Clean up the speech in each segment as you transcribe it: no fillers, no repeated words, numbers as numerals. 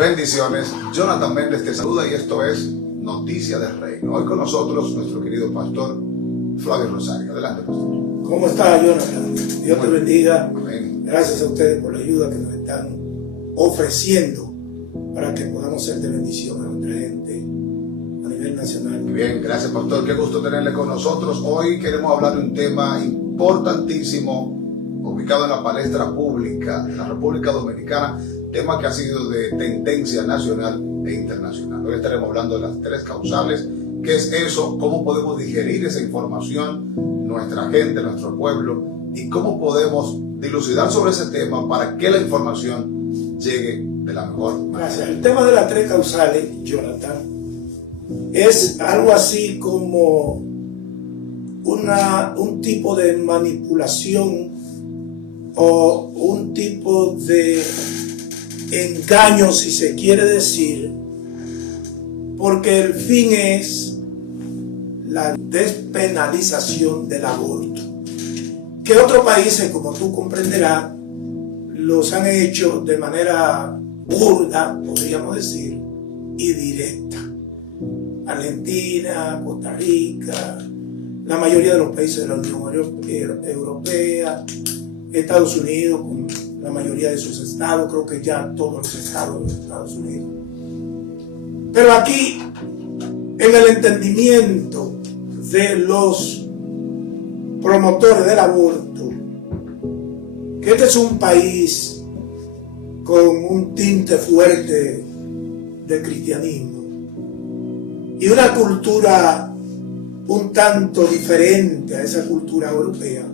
Bendiciones, Jonathan Méndez te saluda y esto es Noticia del Reino. Hoy con nosotros nuestro querido pastor Flavio Rosario. Adelante, pastor. ¿Cómo está, Jonathan? Dios te bendiga. Amén. Gracias a ustedes por la ayuda que nos están ofreciendo para que podamos ser de bendición a nuestra gente a nivel nacional. Muy bien, gracias, pastor. Qué gusto tenerle con nosotros. Hoy queremos hablar de un tema importantísimo ubicado en la palestra pública de la República Dominicana, tema que ha sido de tendencia nacional e internacional. Hoy estaremos hablando de las tres causales. ¿Qué es eso? ¿Cómo podemos digerir esa información, nuestra gente, nuestro pueblo? ¿Y cómo podemos dilucidar sobre ese tema para que la información llegue de la mejor manera? Gracias. El tema de las tres causales, Jonathan, es algo así como un tipo de manipulación o un tipo de engaño, si se quiere decir, porque el fin es la despenalización del aborto, que otros países, como tú comprenderás, los han hecho de manera burda, podríamos decir, y directa. Argentina, Costa Rica, la mayoría de los países de la Unión Europea, Estados Unidos, con la mayoría de sus estados, creo que ya todos los estados de los Estados Unidos. Pero aquí, en el entendimiento de los promotores del aborto, que este es un país con un tinte fuerte de cristianismo y una cultura un tanto diferente a esa cultura europea,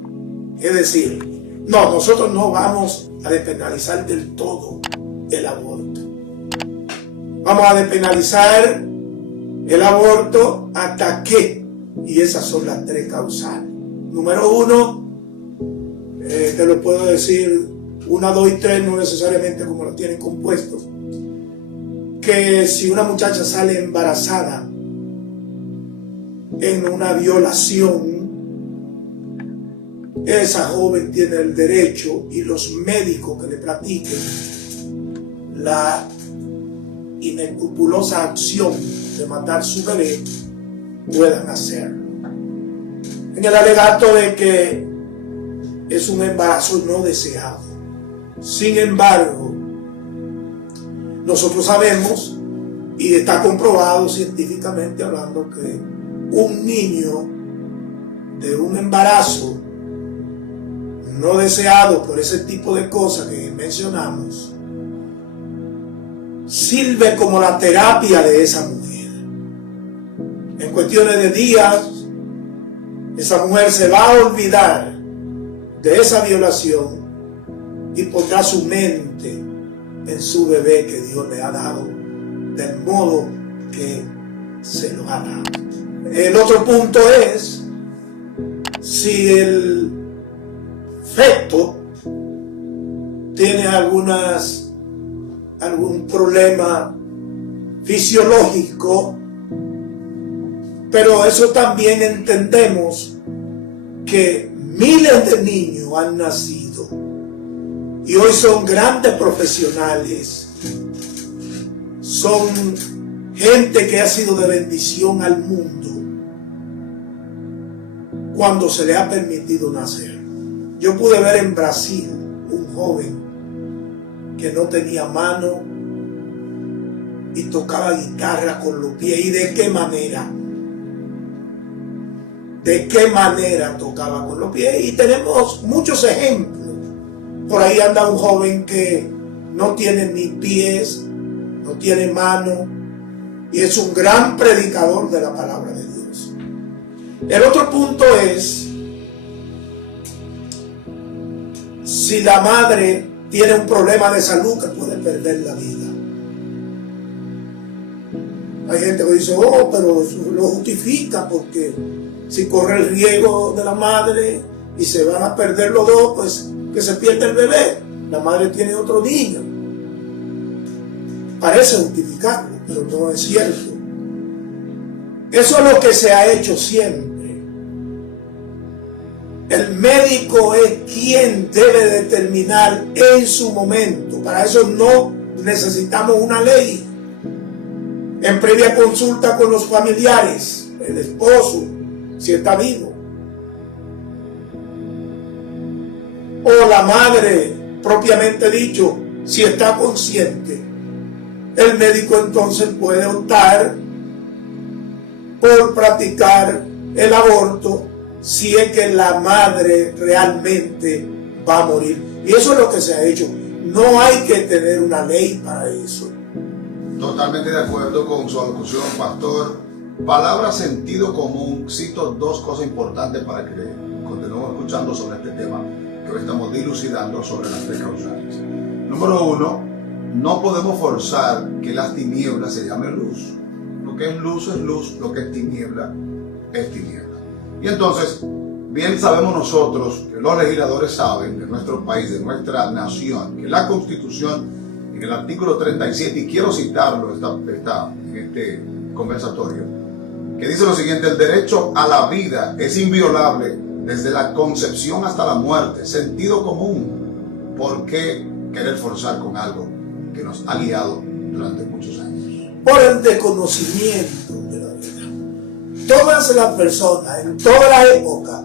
es decir, no, nosotros no vamos a despenalizar del todo el aborto. Vamos a despenalizar el aborto hasta que, y esas son las tres causales. Número uno, te lo puedo decir, 1, 2 y 3, no necesariamente como lo tienen compuestos, que si una muchacha sale embarazada en una violación, esa joven tiene el derecho y los médicos que le practiquen la inescrupulosa acción de matar su bebé puedan hacerlo. En el alegato de que es un embarazo no deseado. Sin embargo, nosotros sabemos, y está comprobado científicamente hablando, que un niño de un embarazo no deseado por ese tipo de cosas que mencionamos, sirve como la terapia de esa mujer. En cuestiones de días, esa mujer se va a olvidar de esa violación y pondrá su mente en su bebé que Dios le ha dado, del modo que se lo ha dado. El otro punto es, si el feto tiene algún problema fisiológico, pero eso también entendemos que miles de niños han nacido y hoy son grandes profesionales, son gente que ha sido de bendición al mundo cuando se le ha permitido nacer. Yo pude ver en Brasil un joven que no tenía mano y tocaba guitarra con los pies. ¿Y de qué manera? ¿De qué manera tocaba con los pies? Y tenemos muchos ejemplos. Por ahí anda un joven que no tiene ni pies, no tiene mano, y es un gran predicador de la palabra de Dios. El otro punto es, si la madre tiene un problema de salud que puede perder la vida. Hay gente que dice, pero lo justifica porque si corre el riesgo de la madre y se van a perder los dos, pues que se pierda el bebé. La madre tiene otro niño. Parece justificarlo, pero no es cierto. Eso es lo que se ha hecho siempre. El médico es quien debe determinar en su momento. Para eso no necesitamos una ley en previa consulta con los familiares, el esposo, si está vivo, o la madre, propiamente dicho, si está consciente. El médico entonces puede optar por practicar el aborto si es que la madre realmente va a morir. Y eso es lo que se ha hecho. No hay que tener una ley para eso. Totalmente de acuerdo con su alocución, pastor. Palabra sentido común. Cito dos cosas importantes para que continuemos escuchando sobre este tema que hoy estamos dilucidando sobre las precauciones. Número uno, no podemos forzar que las tinieblas se llamen luz. Lo que es luz, lo que es tiniebla es tiniebla. Y entonces, bien sabemos nosotros, que los legisladores saben de nuestro país, de nuestra nación, que la Constitución, en el artículo 37, y quiero citarlo en este conversatorio, que dice lo siguiente: el derecho a la vida es inviolable desde la concepción hasta la muerte. Sentido común. ¿Por qué querer forzar con algo que nos ha guiado durante muchos años? Por el desconocimiento de la vida. Todas las personas, en toda la época,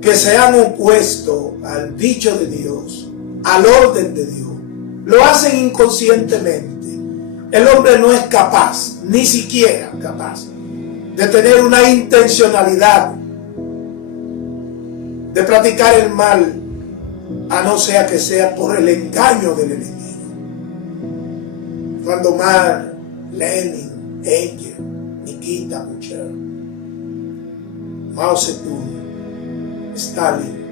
que se han opuesto al dicho de Dios, al orden de Dios, lo hacen inconscientemente. El hombre no es capaz, ni siquiera capaz, de tener una intencionalidad de practicar el mal, a no ser que sea por el engaño del enemigo. Cuando Marx, Lenin, Engels, Nikita Khrushchev, Mao Zedong, Stalin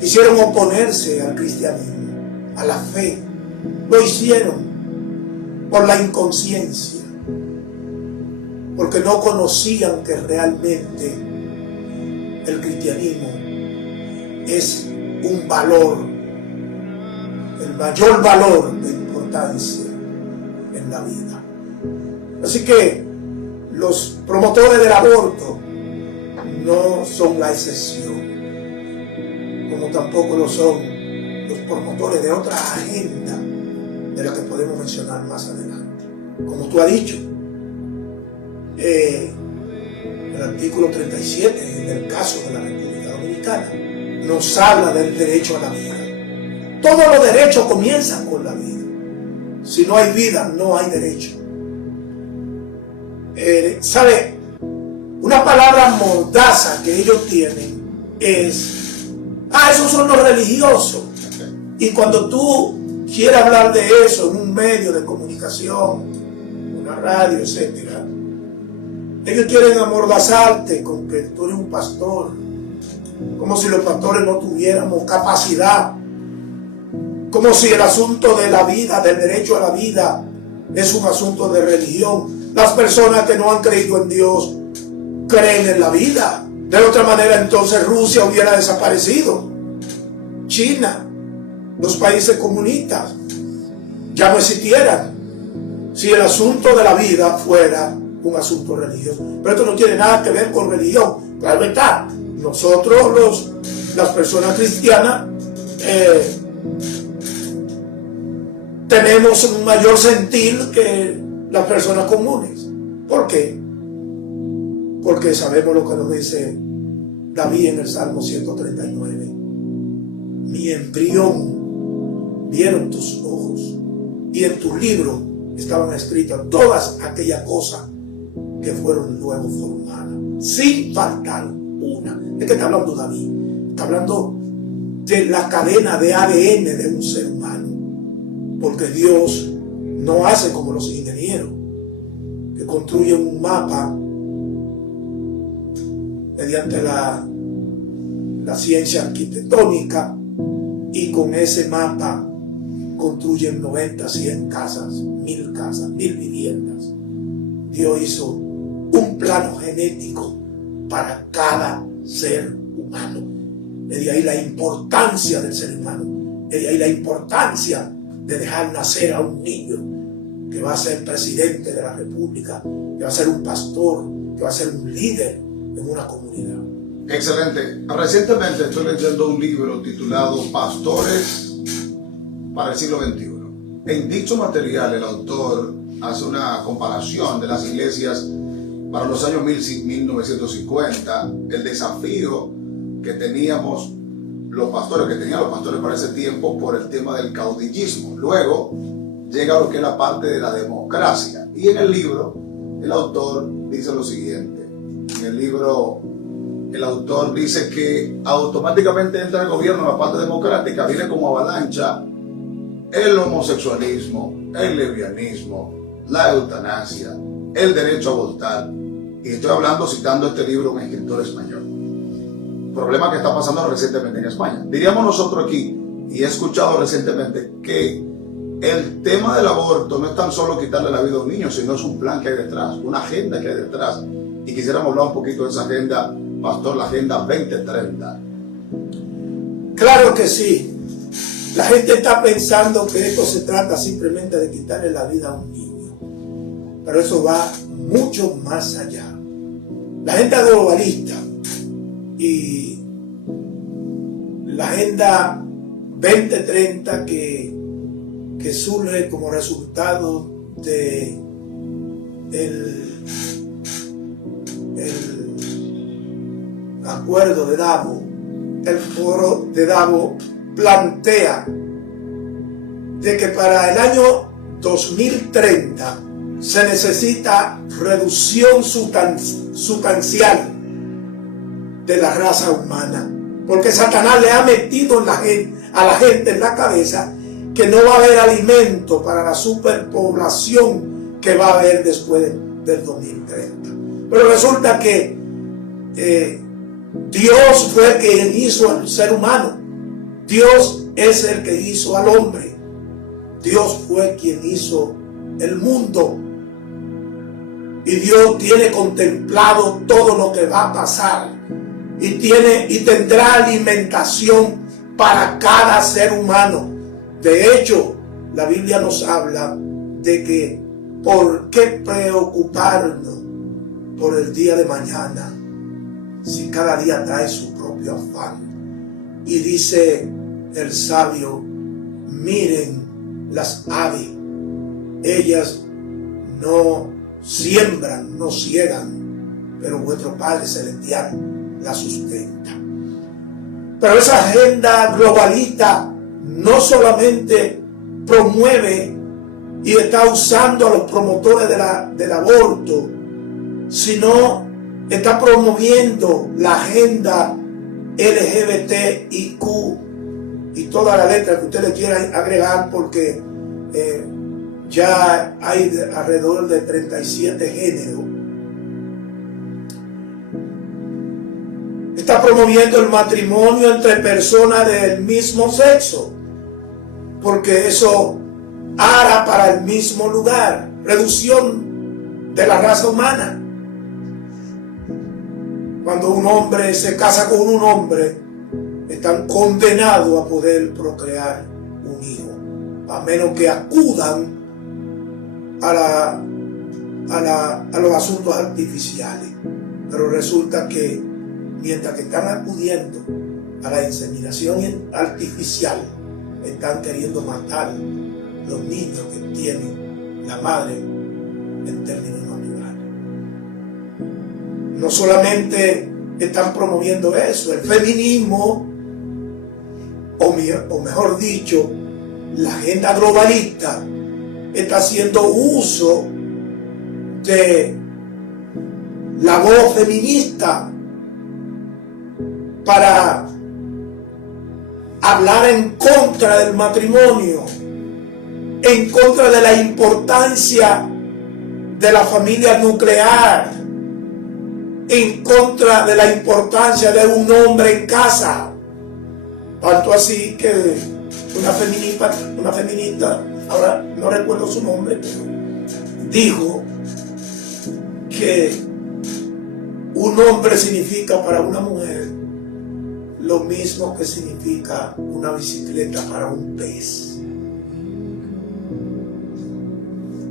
quisieron oponerse al cristianismo, a la fe, lo hicieron por la inconsciencia, porque no conocían que realmente el cristianismo es un valor, el mayor valor de importancia en la vida. Así que los promotores del aborto no son la excepción, como tampoco lo son los promotores de otra agenda de la que podemos mencionar más adelante. Como tú has dicho, el artículo 37, en el caso de la República Dominicana, nos habla del derecho a la vida. Todos los derechos comienzan con la vida. Si no hay vida, no hay derecho. ¿Sabe? Una palabra mordaza que ellos tienen es: esos son los religiosos. Y cuando tú quieres hablar de eso en un medio de comunicación, una radio, etcétera, ellos quieren amordazarte con que tú eres un pastor, como si los pastores no tuviéramos capacidad, como si el asunto de la vida, del derecho a la vida, es un asunto de religión. Las personas que no han creído en Dios creen en la vida. De otra manera, entonces Rusia hubiera desaparecido, China, los países comunistas ya no existieran, si el asunto de la vida fuera un asunto religioso. Pero esto no tiene nada que ver con religión. Claro está, nosotros las personas cristianas tenemos un mayor sentir que las personas comunes. ¿Por qué? Porque sabemos lo que nos dice David en el Salmo 139. Mi embrión vieron tus ojos, y en tu libro estaban escritas todas aquellas cosas que fueron luego formadas, sin faltar una. ¿De qué está hablando David? Está hablando de la cadena de ADN de un ser humano, porque Dios no hace como los ingenieros que construyen un mapa mediante la ciencia arquitectónica, y con ese mapa construyen 90, 100 casas, 1000 viviendas. Dios hizo un plano genético para cada ser humano. De ahí la importancia del ser humano. De ahí la importancia de dejar nacer a un niño que va a ser presidente de la República, que va a ser un pastor, que va a ser un líder en una comunidad. Excelente. Recientemente estoy leyendo un libro titulado Pastores para el siglo XXI. En dicho material, el autor hace una comparación de las iglesias para los años 1950, el desafío que teníamos los pastores, que tenían los pastores para ese tiempo por el tema del caudillismo. Luego llega lo que es la parte de la democracia. Y en el libro, el autor dice lo siguiente. En el libro, el autor dice que automáticamente entra el gobierno, la parte democrática, viene como avalancha el homosexualismo, el lesbianismo, la eutanasia, el derecho a votar. Y estoy hablando citando este libro de un escritor español. Problema que está pasando recientemente en España. Diríamos nosotros aquí, y he escuchado recientemente, que el tema del aborto no es tan solo quitarle la vida a un niño, sino es un plan que hay detrás, una agenda que hay detrás. Y quisiéramos hablar un poquito de esa agenda, pastor, la Agenda 2030. Claro que sí. La gente está pensando que esto se trata simplemente de quitarle la vida a un niño. Pero eso va mucho más allá. La agenda globalista y la Agenda 2030 que surge como resultado de el acuerdo de Davos, el foro de Davos plantea de que para el año 2030 se necesita reducción sustancial de la raza humana, porque Satanás le ha metido a la gente en la cabeza que no va a haber alimento para la superpoblación que va a haber después del 2030. Pero resulta que Dios fue quien hizo al ser humano. Dios es el que hizo al hombre. Dios fue quien hizo el mundo. Y Dios tiene contemplado todo lo que va a pasar. Y tendrá alimentación para cada ser humano. De hecho, la Biblia nos habla de que ¿por qué preocuparnos por el día de mañana si cada día trae su propio afán? Y dice el sabio, miren las aves, ellas no siembran, no ciegan, pero vuestro Padre Celestial la sustenta. Pero esa agenda globalista no solamente promueve y está usando a los promotores del aborto, sino está promoviendo la agenda LGBTIQ y toda la letra que ustedes quieran agregar, porque ya hay alrededor de 37 géneros. Está promoviendo el matrimonio entre personas del mismo sexo, porque eso hará para el mismo lugar, reducción de la raza humana. Cuando un hombre se casa con un hombre, están condenados a poder procrear un hijo, a menos que acudan a los asuntos artificiales. Pero resulta que mientras que están acudiendo a la inseminación artificial, están queriendo matar los niños que tiene la madre en términos naturales. No solamente están promoviendo eso, el feminismo, o mejor dicho, la agenda globalista está haciendo uso de la voz feminista para hablar en contra del matrimonio, en contra de la importancia de la familia nuclear, en contra de la importancia de un hombre en casa. Tanto así que una feminista, ahora no recuerdo su nombre, pero dijo que un hombre significa para una mujer lo mismo que significa una bicicleta para un pez.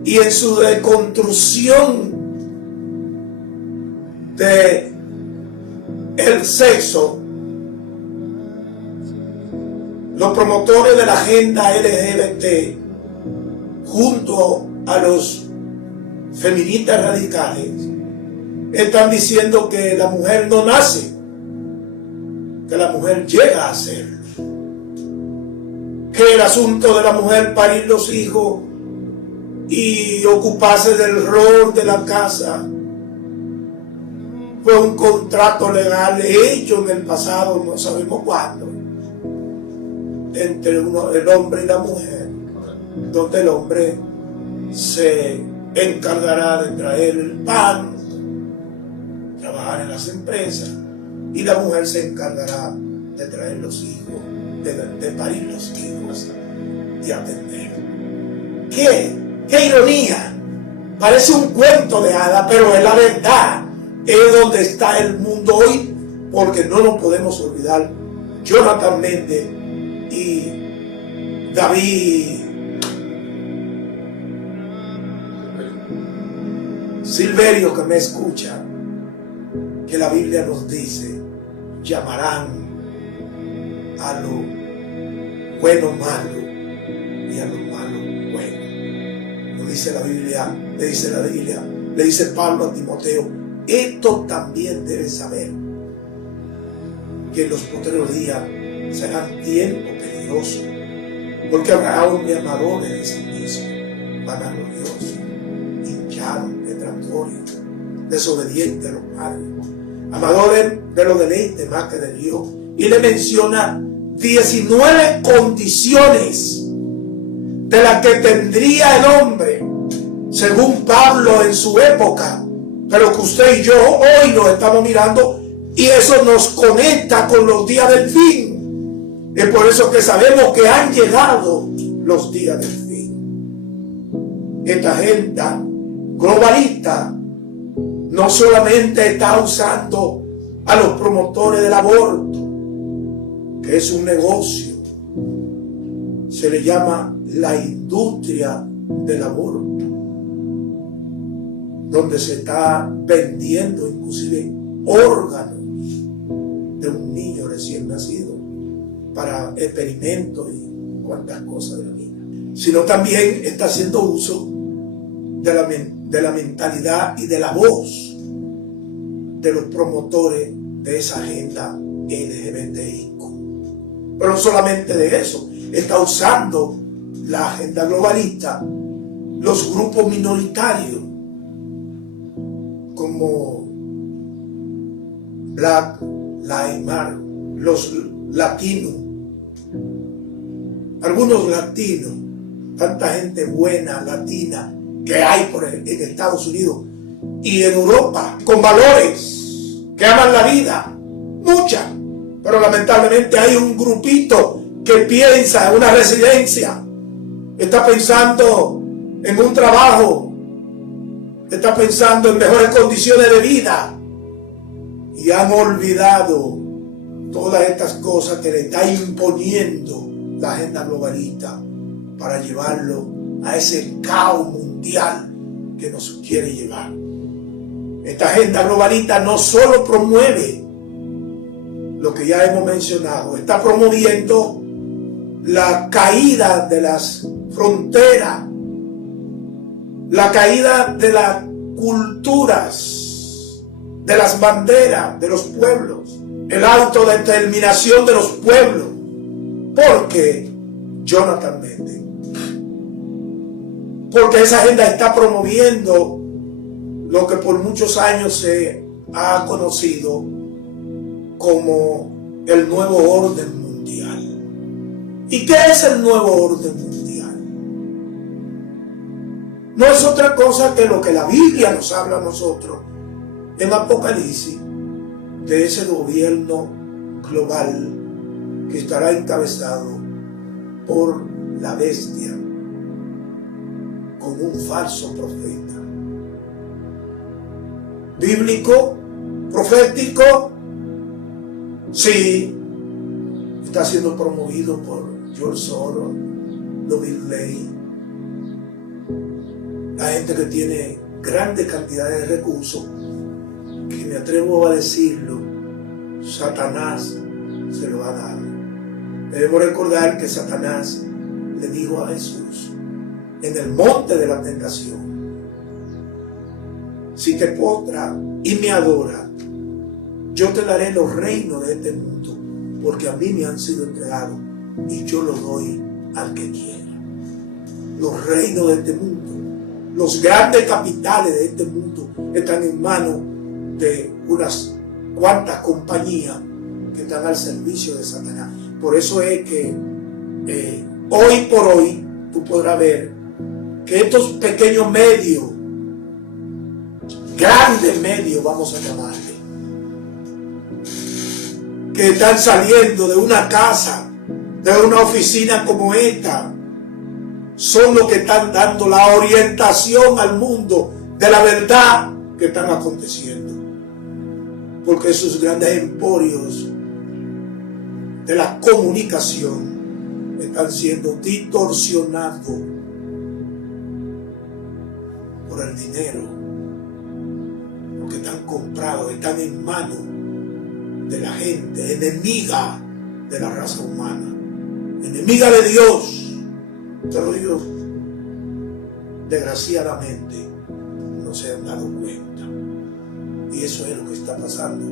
Y en su deconstrucción de el sexo, los promotores de la agenda LGBT junto a los feministas radicales, están diciendo que la mujer no nace, que la mujer llega a ser. Que el asunto de la mujer parir los hijos y ocuparse del rol de la casa fue un contrato legal hecho en el pasado, no sabemos cuándo, entre el hombre y la mujer, donde el hombre se encargará de traer el pan, trabajar en las empresas, y la mujer se encargará de traer los hijos, de parir los hijos y atender. ¡Qué ironía! Parece un cuento de hadas, pero es la verdad. Es donde está el mundo hoy, porque no nos podemos olvidar. Jonathan Méndez y David Silverio, que me escucha, que la Biblia nos dice: llamarán a lo bueno malo y a lo malo bueno. Lo dice la Biblia, le dice Pablo a Timoteo: esto también debes saber, que en los postreros días serán tiempos peligrosos, porque habrá hombres amadores de sí mismos, vanagloriosos, hinchados, detractores, desobedientes a los padres, amadores de los deleites más que de Dios. Y le menciona 19 condiciones de las que tendría el hombre, según Pablo en su época, pero que usted y yo hoy nos estamos mirando, y eso nos conecta con los días del fin. Es por eso que sabemos que han llegado los días del fin. Esta agenda globalista no solamente está usando a los promotores del aborto, que es un negocio, se le llama la industria del aborto, donde se está vendiendo inclusive órganos de un niño recién nacido para experimentos y cuantas cosas de la vida, sino también está haciendo uso de la mentalidad y de la voz de los promotores de esa agenda LGBTIQ. Pero no solamente de eso, está usando la agenda globalista los grupos minoritarios como Black Lives Matter, los latinos, algunos latinos, tanta gente buena, latina, que hay en Estados Unidos y en Europa, con valores, que aman la vida, muchas, pero lamentablemente hay un grupito que piensa en una residencia, está pensando en un trabajo, está pensando en mejores condiciones de vida, y han olvidado todas estas cosas que le está imponiendo la agenda globalista para llevarlo a ese caos mundial que nos quiere llevar. Esta agenda globalista no solo promueve lo que ya hemos mencionado, está promoviendo la caída de las fronteras, la caída de las culturas, de las banderas de los pueblos, el autodeterminación de los pueblos, porque Jonathan Méndez, porque esa agenda está promoviendo lo que por muchos años se ha conocido como el nuevo orden mundial. ¿Y qué es el nuevo orden mundial? No es otra cosa que lo que la Biblia nos habla a nosotros en Apocalipsis, de ese gobierno global que estará encabezado por la bestia con un falso profeta. Bíblico, profético, sí, está siendo promovido por George Soros, David Ley, la gente que tiene grandes cantidades de recursos, que me atrevo a decirlo, Satanás se lo va a dar. Debemos recordar que Satanás le dijo a Jesús: en el monte de la tentación. Si te postras y me adoras, yo te daré los reinos de este mundo, porque a mí me han sido entregados y yo los doy al que quiera. Los reinos de este mundo, los grandes capitales de este mundo están en manos de unas cuantas compañías que están al servicio de Satanás. Por eso es que hoy por hoy tú podrás ver que estos pequeños medios, grandes medios vamos a llamarle, que están saliendo de una casa, de una oficina como esta, son los que están dando la orientación al mundo de la verdad que están aconteciendo. Porque esos grandes emporios de la comunicación están siendo distorsionados por el dinero, porque están comprados, están en manos de la gente enemiga de la raza humana, enemiga de Dios. Pero ellos, desgraciadamente, no se han dado cuenta. Y eso es lo que está pasando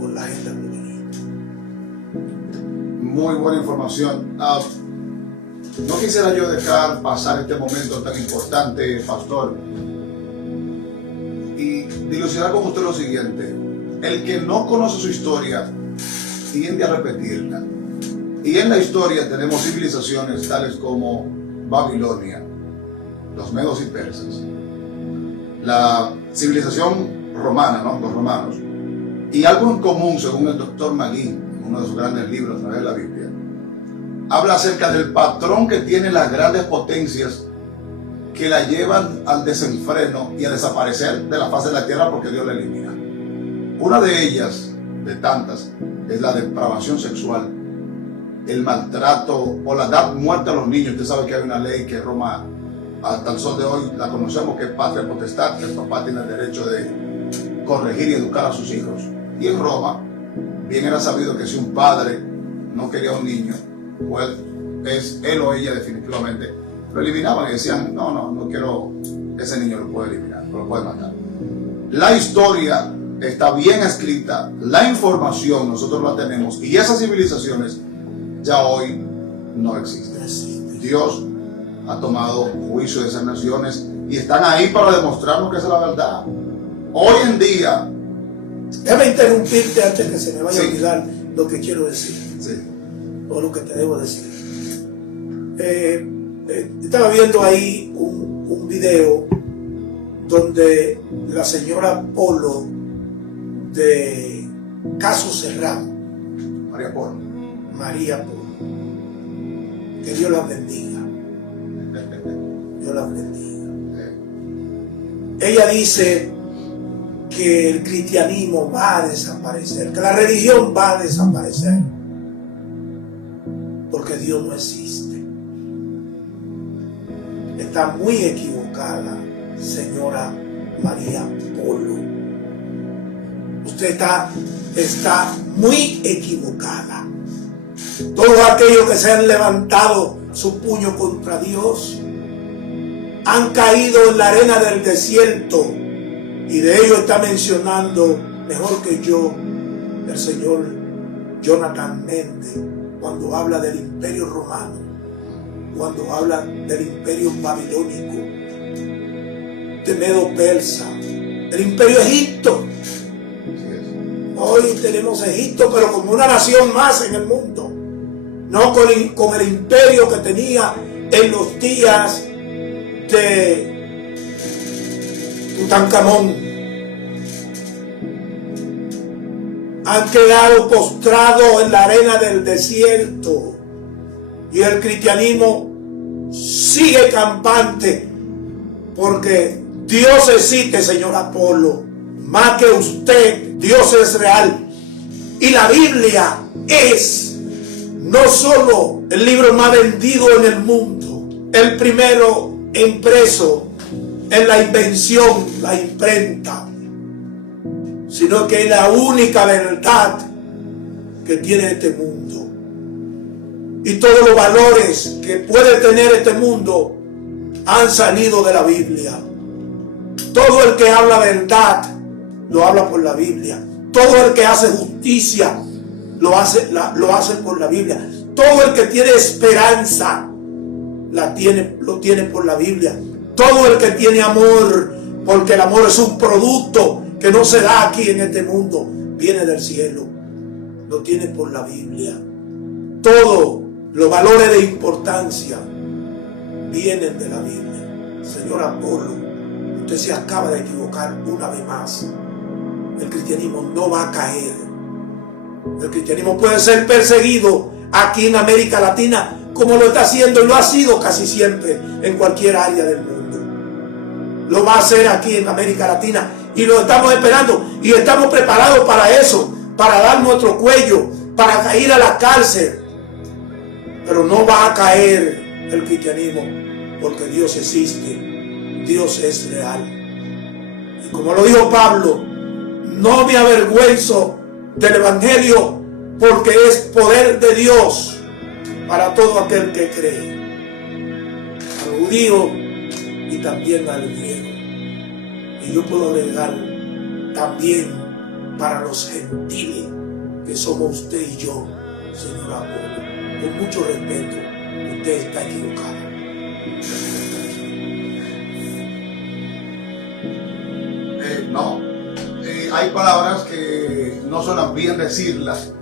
con la agenda globalista. Muy buena información. No quisiera yo dejar pasar este momento tan importante, pastor, y dilucidar con usted lo siguiente. El que no conoce su historia tiende a repetirla. Y en la historia tenemos civilizaciones tales como Babilonia, los medos y persas, la civilización romana, ¿no? Los romanos, y algo en común, según el doctor Magui, en uno de sus grandes libros a través de la Biblia, habla acerca del patrón que tienen las grandes potencias que la llevan al desenfreno y a desaparecer de la faz de la tierra porque Dios la elimina. Una de ellas, de tantas, es la depravación sexual, el maltrato o la dar muerte a los niños. Usted sabe que hay una ley que Roma, hasta el sol de hoy, la conocemos, que es patria potestad, que el papá tiene el derecho de corregir y educar a sus hijos. Y en Roma, bien era sabido que si un padre no quería a un niño, pues él o ella definitivamente lo eliminaban y decían, no quiero, ese niño lo puede eliminar, lo puede matar. La historia está bien escrita, la información nosotros la tenemos, y esas civilizaciones ya hoy no existen. Dios ha tomado juicio de esas naciones y están ahí para demostrarnos que esa es la verdad. Hoy en día, déjame interrumpirte antes que se me vaya a olvidar lo que quiero decir, o lo que te debo decir. Estaba viendo ahí un video donde la señora Polo de Caso Cerrado, María Polo, que Dios la bendiga, Dios la bendiga. Ella dice que el cristianismo va a desaparecer, que la religión va a desaparecer, porque Dios no existe. Está muy equivocada, señora María Polo. Usted está muy equivocada. Todos aquellos que se han levantado su puño contra Dios han caído en la arena del desierto, y de ello está mencionando mejor que yo el señor Jonathan Méndez cuando habla del imperio romano, cuando habla del imperio babilónico, de Medo Persa, el imperio Egipto. Hoy tenemos Egipto, pero como una nación más en el mundo, no con el imperio que tenía en los días de Tutankamón. Han quedado postrados en la arena del desierto, y el cristianismo sigue campante, porque Dios existe, señor Apolo, más que usted. Dios es real, y la Biblia es no solo el libro más vendido en el mundo, el primero impreso en la invención, la imprenta, sino que es la única verdad que tiene este mundo. Y todos los valores que puede tener este mundo han salido de la Biblia. Todo el que habla verdad lo habla por la Biblia. Todo el que hace justicia lo hace por la Biblia. Todo el que tiene esperanza lo tiene por la Biblia. Todo el que tiene amor, porque el amor es un producto que no se da aquí en este mundo, viene del cielo, lo tiene por la Biblia. Todos los valores de importancia vienen de la Biblia. Señor Apolo, usted se acaba de equivocar una vez más. El cristianismo no va a caer. El cristianismo puede ser perseguido aquí en América Latina como lo está haciendo y lo ha sido casi siempre en cualquier área del mundo. Lo va a hacer aquí en América Latina y lo estamos esperando y estamos preparados para eso, para dar nuestro cuello, para ir a la cárcel. Pero no va a caer el cristianismo porque Dios existe, Dios es real. Y como lo dijo Pablo, no me avergüenzo del Evangelio porque es poder de Dios para todo aquel que cree, al judío y también al griego. Y yo puedo agregar también para los gentiles, que somos usted y yo, señor Apolo. Con mucho respeto, usted está equivocado. No, hay palabras que no suenan bien decirlas,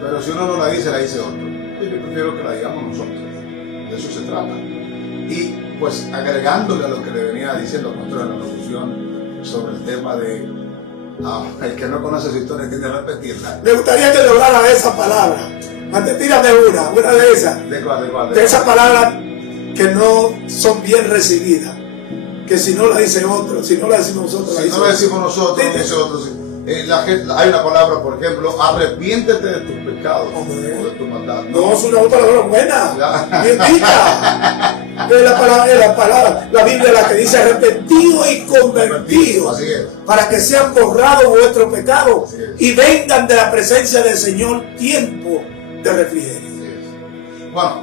pero si uno no la dice otro. Yo prefiero que la digamos nosotros, de eso se trata. Y pues agregándole a lo que le venía diciendo el pastor en la locución sobre el tema de el que no conoce su historia tiene que repetirla. Me gustaría que le hablara de esa palabra. Antes tírame una de esas. ¿De cuál? De esas palabras que no son bien recibidas. Que si no la dice otro, si no la decimos nosotros, si no la decimos nosotros, dice otro. Sí. Hay una palabra, por ejemplo, arrepiéntete de tus pecados o de tu maldad. No, es una palabra buena, bien dicha. Es la palabra, la Biblia la que dice arrepentido y convertido, así es. Para que sean borrados vuestros pecados y vengan de la presencia del Señor tiempo de refrigerio. Bueno,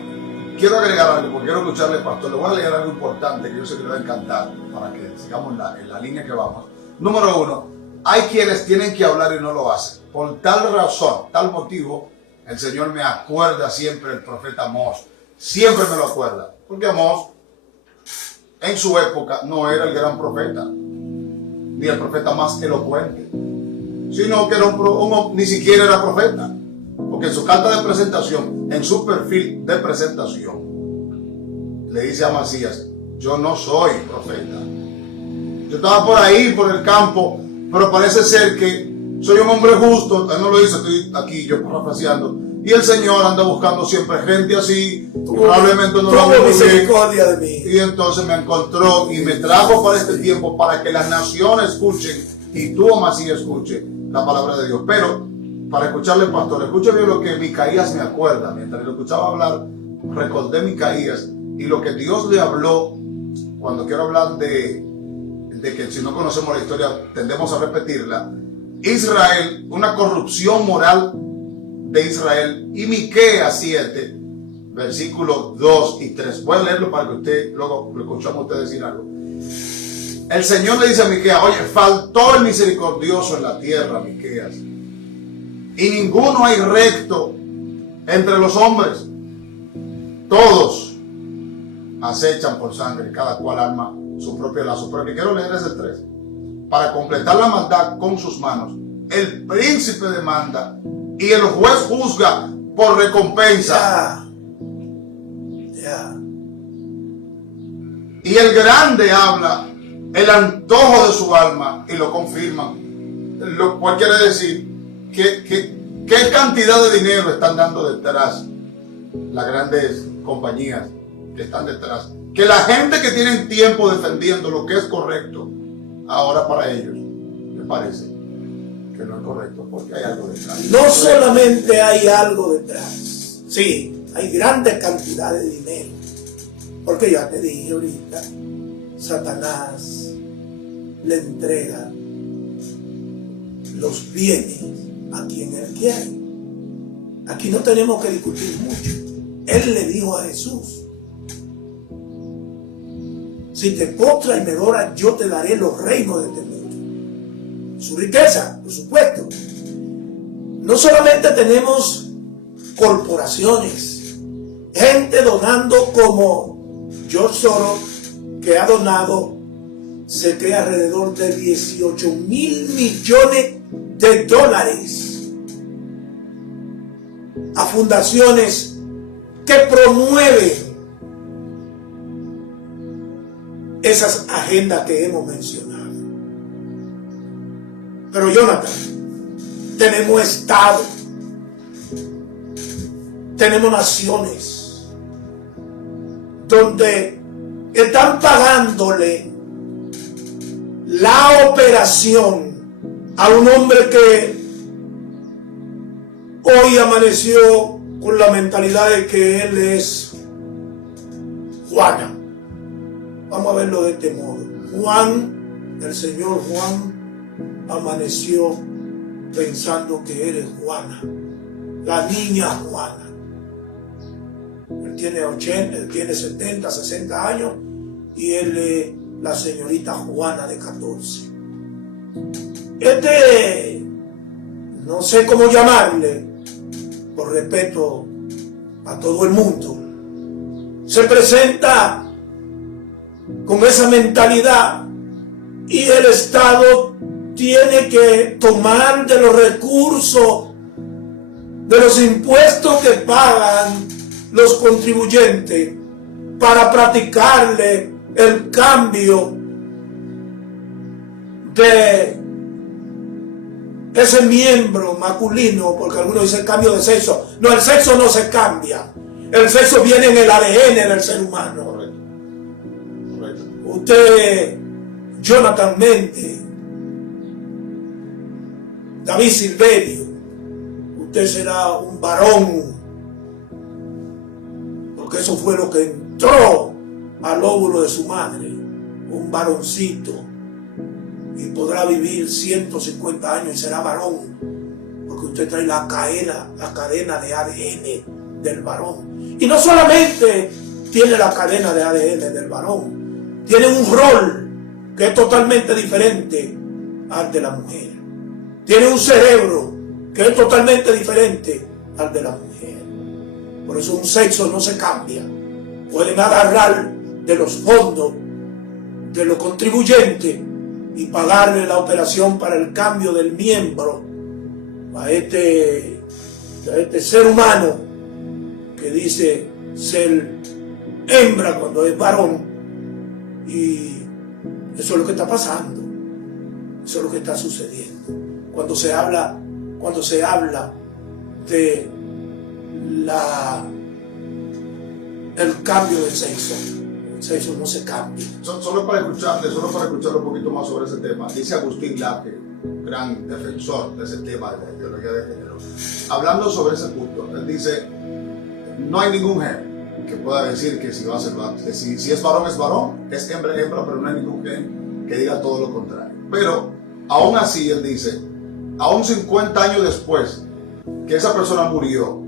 quiero agregar algo, porque quiero escucharle, pastor. Le voy a agregar algo importante que yo sé que le va a encantar para que sigamos en la línea que vamos. Número 1. Hay quienes tienen que hablar y no lo hacen. Por tal razón, tal motivo, el Señor me acuerda siempre el profeta Amós. Siempre me lo acuerda. Porque Amós, en su época, no era el gran profeta, ni el profeta más elocuente, sino que era ni siquiera era profeta. Porque en su carta de presentación, en su perfil de presentación, le dice a Amasías: yo no soy profeta. Yo estaba por ahí, por el campo, pero parece ser que soy un hombre justo. Él no lo dice, estoy aquí yo parafraseando. Y el Señor anda buscando siempre gente así. Probablemente no lo hago misericordia de mí. Y entonces me encontró y me trajo para este tiempo para que las naciones escuchen y tú, Amasías, escuche la palabra de Dios. Pero para escucharle, pastor, escuche bien lo que Micaías me acuerda. Mientras lo escuchaba hablar, recordé Micaías y lo que Dios le habló. Cuando quiero hablar de que si no conocemos la historia tendemos a repetirla. Israel, una corrupción moral de Israel. Y Miqueas 7, versículos 2 y 3. Voy a leerlo para que usted, luego lo escuchamos a usted decir algo. El Señor le dice a Miqueas: oye, faltó el misericordioso en la tierra, Miqueas, y ninguno hay recto entre los hombres. Todos acechan por sangre, cada cual arma su propio lazo. Pero que quiero leer ese 3. Para completar la maldad con sus manos, el príncipe demanda y el juez juzga por recompensa. Y el grande habla el antojo de su alma y lo confirma. Lo cual quiere decir qué cantidad de dinero están dando detrás las grandes compañías que están detrás. Que la gente que tienen tiempo defendiendo lo que es correcto, ahora para ellos me parece que no es correcto porque hay algo detrás. No solamente hay algo detrás, sí, hay grandes cantidades de dinero. Porque ya te dije ahorita, Satanás le entrega los bienes a quien él quiere. Aquí no tenemos que discutir mucho. Él le dijo a Jesús: Si te postras y me adoras, yo te daré los reinos de este mundo. Su riqueza, por supuesto. No solamente tenemos corporaciones, gente donando como George Soros, que ha donado, se cree alrededor de 18 mil millones de dólares a fundaciones que promueven esas agendas que hemos mencionado. Pero Jonathan, tenemos Estado, tenemos naciones donde están pagándole la operación a un hombre que hoy amaneció con la mentalidad de que él es Juana. Vamos a verlo de este modo. Juan, el señor Juan, amaneció pensando que él es Juana, la niña Juana. Él tiene 70, 60 años y él es la señorita Juana de 14. No sé cómo llamarle, por respeto a todo el mundo, se presenta con esa mentalidad y el Estado tiene que tomar de los recursos, de los impuestos que pagan los contribuyentes para practicarle el cambio de ese miembro masculino, porque algunos dicen cambio de sexo. No, el sexo no se cambia. El sexo viene en el ADN del ser humano. Correcto. Correcto. Usted, Jonathan Méndez, David Silverio, usted será un varón, porque eso fue lo que entró al óvulo de su madre, un varoncito, y podrá vivir 150 años y será varón, porque usted trae la cadena de ADN del varón. Y no solamente tiene la cadena de ADN del varón, tiene un rol que es totalmente diferente al de la mujer. Tiene un cerebro que es totalmente diferente al de la mujer. Por eso un sexo no se cambia. Pueden agarrar de los fondos de los contribuyentes y pagarle la operación para el cambio del miembro a este ser humano que dice ser hembra cuando es varón. Y eso es lo que está pasando, eso es lo que está sucediendo. Cuando se habla de el cambio de sexo, el sexo no se cambia. Solo para escucharle un poquito más sobre ese tema, dice Agustín Laje, gran defensor de ese tema de la ideología de género, hablando sobre ese punto. Él dice, no hay ningún gen que pueda decir que si va a ser que si es varón, es hembra, pero no hay ningún gen que diga todo lo contrario. Pero aún así, él dice, aún 50 años después que esa persona murió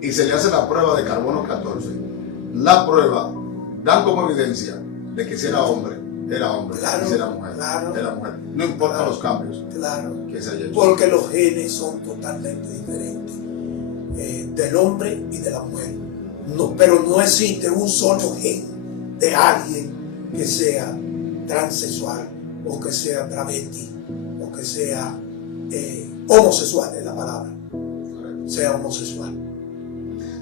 y se le hace la prueba de carbono 14, la prueba dan como evidencia de que si era hombre, claro, y si era mujer, era mujer. No importa los cambios que se hayan hecho. Porque los genes son totalmente diferentes del hombre y de la mujer. No, pero no existe un solo gen de alguien que sea transexual o que sea travesti o que sea homosexual, es la palabra. Sea homosexual.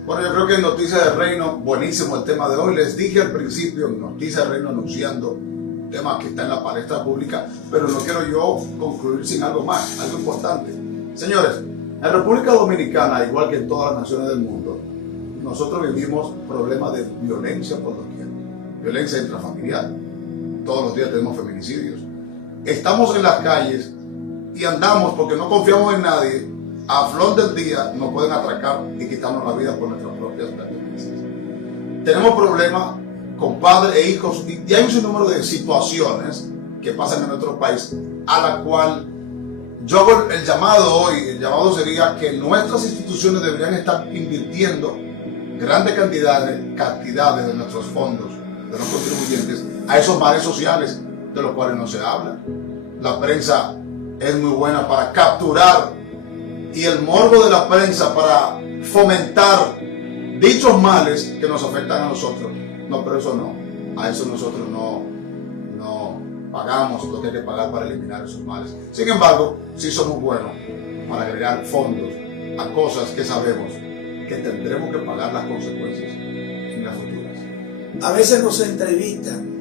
Bueno, yo creo que en Noticias del Reino, buenísimo el tema de hoy. Les dije al principio en Noticias del Reino anunciando un tema que está en la palestra pública, pero no quiero yo concluir sin algo más, algo importante. Señores, en República Dominicana, igual que en todas las naciones del mundo, nosotros vivimos problemas de violencia por doquier, violencia intrafamiliar. Todos los días tenemos feminicidios. Estamos en las calles y andamos porque no confiamos en nadie. A flor del día nos pueden atracar y quitarnos la vida por nuestras propias pertenencias. Tenemos problemas con padres e hijos y hay un sinnúmero de situaciones que pasan en nuestro país a la cual yo hago el llamado hoy. El llamado sería que nuestras instituciones deberían estar invirtiendo grandes cantidades de nuestros fondos, de los contribuyentes, a esos males sociales de los cuales no se habla. La prensa es muy buena para capturar, y el morbo de la prensa para fomentar dichos males que nos afectan a nosotros. No, pero eso no. A eso nosotros no pagamos lo que hay que pagar para eliminar esos males. Sin embargo, sí somos buenos para agregar fondos a cosas que sabemos que tendremos que pagar las consecuencias en las futuras. A veces nos entrevistan.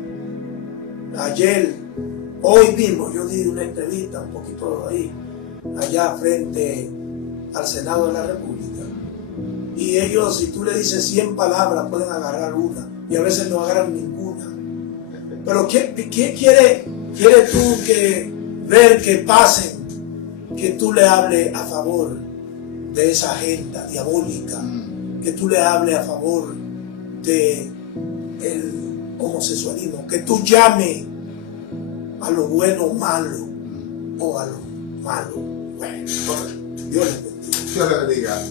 Hoy mismo, yo di una entrevista un poquito ahí, allá frente al Senado de la República. Y ellos, si tú le dices 100 palabras, pueden agarrar una, y a veces no agarran ninguna. Pero ¿qué quieres tú ver que pasen? Que tú le hables a favor de esa agenda diabólica, que tú le hables a favor de el homosexualismo, que tú llames a lo bueno malo o a lo malo bueno. Dios les bendiga. Dios les bendiga.